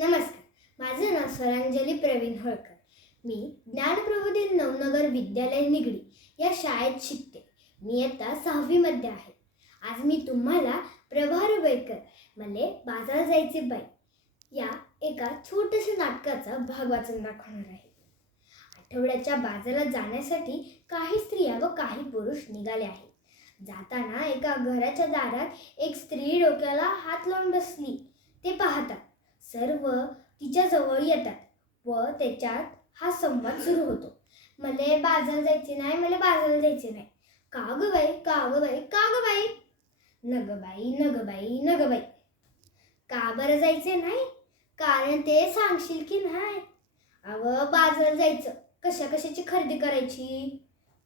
नमस्कार. माझं नाव स्वरांजली प्रवीण होळकर. मी ज्ञानप्रबोधी नवनगर विद्यालय निगडी या शाळेत शिकते. मी आता सहावीमध्ये आहे. आज मी तुम्हाला प्रभार बेकर मले बाजार जायचे बाई या एका छोट्याशा नाटकाचा भाग वाचून दाखवणार आहे. आठवड्याच्या बाजारात जाण्यासाठी काही स्त्रिया व काही पुरुष निघाले आहेत. जाताना एका घराच्या दारात एक स्त्री डोक्याला हात लावून बसली. ते पाहतात सर्व तिच्या जवळ येतात व त्याच्यात हा संवाद सुरू होतो. मले बाजार जायचे नाही मला बाजाराला जायचे नाही. का ग बाई का ग बाई का ग बाई? नग बाई नग बाई नग बाई. का बरं जायचे नाही? कारण ते सांगशील की नाही? अव बाजारात जायचं. कशा कशाची खरेदी करायची?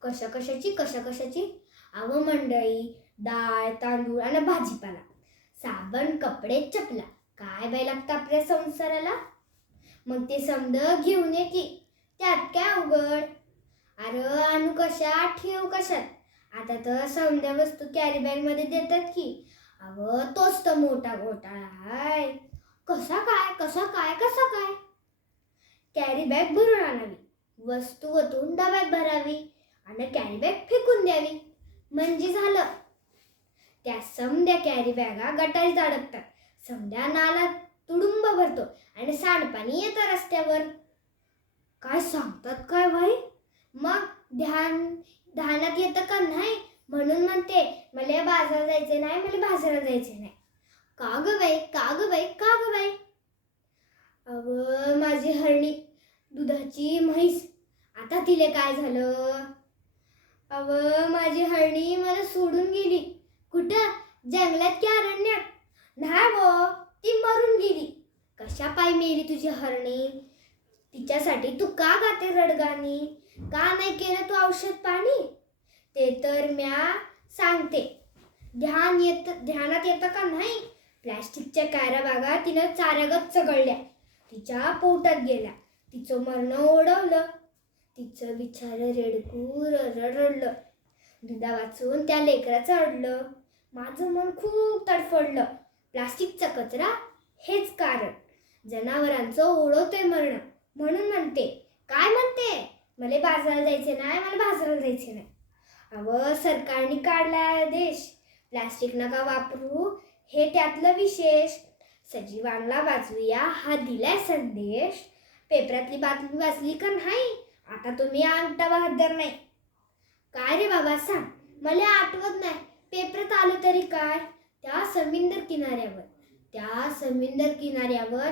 कशा कशाची कशा कशाची? अव मंडळी डाळ तांदूळ आणि भाजीपाला. साबण कपडे चपला. काय बाई लागतं आपल्या संसाराला? मग ते समद घेऊन ये त्यात काय अवघड? अरे आणू कशा ठेव कशात? आता तर समद्या वस्तू कॅरी बॅगमध्ये देतात की. अव तोच तर मोठा घोटाळा हाय कसा काय कसा काय कसा काय? कॅरी बॅग भरून आणावी. वस्तू वतून डब्यात भरावी आणि कॅरी बॅग फेकून द्यावी. म्हणजे झालं. त्या समद्या कॅरी बॅगा गटारीत अडकतात. समद्या नाला तुडुंब भरतो आणि सांडपाणी येतं रस्त्यावर. काय सांगतात काय भाई मग ध्यान ध्यानात येतं का नाही? म्हणून म्हणते मला बाजारात जायचे नाही मला बाजारात जायचे नाही. का ग बाई? का ग बाई? का ग बाई? अव माझी हरणी दुधाची म्हैस. आता तिले काय झालं? अव माझी हरणी मला सोडून गेली. कुठं? जंगलात की अरण्यात? नाही व ती मरून गेली. कशा पाय मेली तुझी हरणी? तिच्यासाठी तू का गाते रडगाणी? का नाही केलं तू औषध पाणी? ते तर म्या सांगते. ध्यान येत ध्यानात येतं का नाही? प्लॅस्टिकच्या कॅरा बागा तिनं चाऱ्यागत चगळल्या तिच्या पोटात गेल्या. तिचं मरण ओढवलं. तिचं विचार रेडकू रडलं दुधा वाचून त्या लेकराचं अडलं. माझं मन खूप तडफडलं. प्लास्टिकचा कचरा हेच कारण. जनावरांचं ओढवते मरण. म्हणून म्हणते काय म्हणते? मला बाजाराला जायचे नाही मला बाजाराला जायचे नाही. अव सरकारने काढला आदेश. प्लास्टिक नका वापरू हे त्यातलं विशेष. सजीवांना वाचूया हा दिलाय संदेश. पेपरातली बातमी वाचली का नाही? आता तुम्ही अंगठा बहादर नाही. काय रे बाबा सांग. मला आठवत नाही. पेपरात आलं तरी काय? त्या समिंदर किनाऱ्यावर. त्या समिंदर किनाऱ्यावर.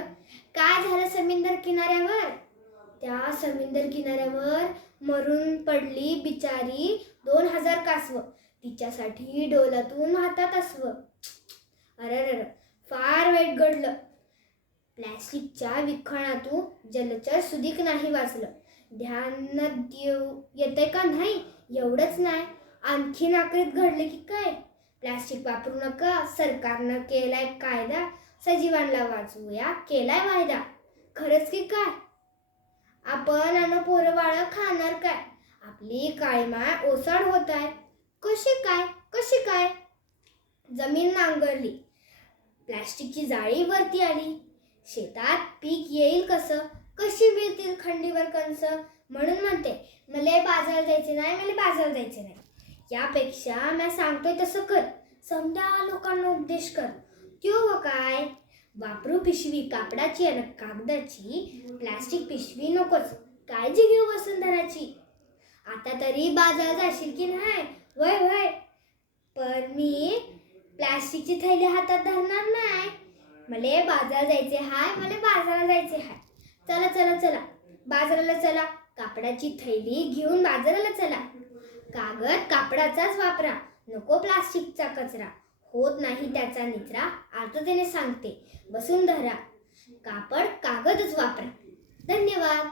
काय झालं समिंदर किनाऱ्यावर? त्या समिंदर किनाऱ्यावर मरून पडली बिचारी दोन हजार कासव. तिच्यासाठी डोलातून हातात असव. अरे अरे फार वाईट घडलं. प्लॅस्टिकच्या विखणातून जलचर सुदीक नाही वाचलं. ध्यान देऊ येते का नाही? एवढंच नाही. आणखीन नाकरीत घडले की काय? प्लॅस्टिक वापरू नका सरकारनं केलाय कायदा सजीवांना वाचवूया केलाय वायदा. खरंच की काय? आपण अन पोरं खाणार काय? आपली काळीमाय ओसाड होत आहे. कशी काय? कशी काय? जमीन नांगरली. प्लॅस्टिकची जाळी वरती आली. शेतात पीक येईल कसं? कशी मिळतील खंडीवर कंस? म्हणून म्हणते मला बाजार जायचे नाही मला बाजार जायचे नाही. यापेक्षा मी सांगतोय तसं कर. समजा लोकांना उपदेश कर. त्यो व काय? वापरू पिशवी कापडाची आणि कागदाची. प्लास्टिक पिशवी नकोच. काळजी घेऊ वसुंधराची. आता तरी बाजार जाशील की नाही? वय वय पण मी प्लास्टिकची थैली हातात धरणार नाही. मला बाजार जायचे हाय मला बाजाराला जायचे हाय. चला चला चला. बाजाराला चला. कापडाची थैली घेऊन बाजाराला चला. कागद कापडाचाच वापरा. नको प्लास्टिकचा कचरा. होत नाही त्याचा निचरा आर्ततेने सांगते. वसुंधरा कापड कागदच वापरा. धन्यवाद.